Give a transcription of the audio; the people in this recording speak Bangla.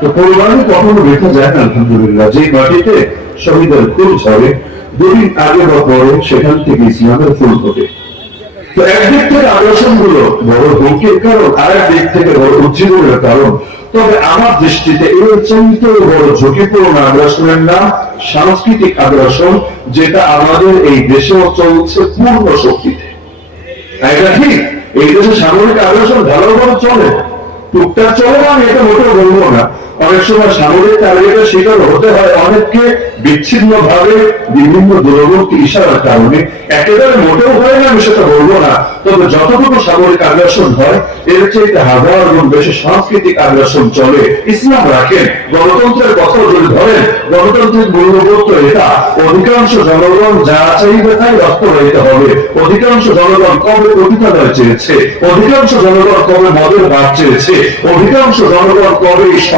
তো পরিবারে কখনো দেখা যায় না আলহামদুলিল্লাহ, যে মাটিতে শহীদের ফুল ঝরে, দুদিন আগে বা পরে সেখান থেকে ইসলামের ফুল ফোটে। তো একদিক থেকে আদর্শন গুলো বড় হুমকির কারণ, আর একদিক থেকে বড় উজ্জীবনের কারণ। তবে আমার দৃষ্টিতে এর চাইতে বড় ঝুঁকিপূর্ণ আগ্রাসনের নাম সাংস্কৃতিক আগ্রাসন, যেটা আমাদের এই দেশেও চলছে পূর্ণ শক্তিতে। এটা ঠিক, এই দেশে সামরিক আগ্রাসন ভালোভাবে চলে, টুকটাক চলে না, আমি এটা মোটেও বলবো না। অনেক সময় সামরিক টার্গেটের শিকার হতে হয় অনেককে বিচ্ছিন্ন ভাবে বিভিন্ন দূরবর্তী ইশারার কারণে। একেবারে মোটেও হয় না, আমি সেটা বলবো না। তবে যতটুকু সামরিক আগ্রাসন হয়, এর চাইতে হাজার গুণ বেশি সাংস্কৃতিক আগ্রাসন চলে। ইসলাম রাখেন, গণতন্ত্রের কথা যদি ধরেন, গণতান্ত্রিক মূল্যবোধ তো এটা, অধিকাংশ জনগণ যা চাইবে তাই বাস্তবায়িত হবে। অধিকাংশ জনগণ কবে প্রতিষ্ঠায় চেয়েছে, অধিকাংশ জনগণ কবে মদের ভাগ চেয়েছে, অধিকাংশ জনগণ কবে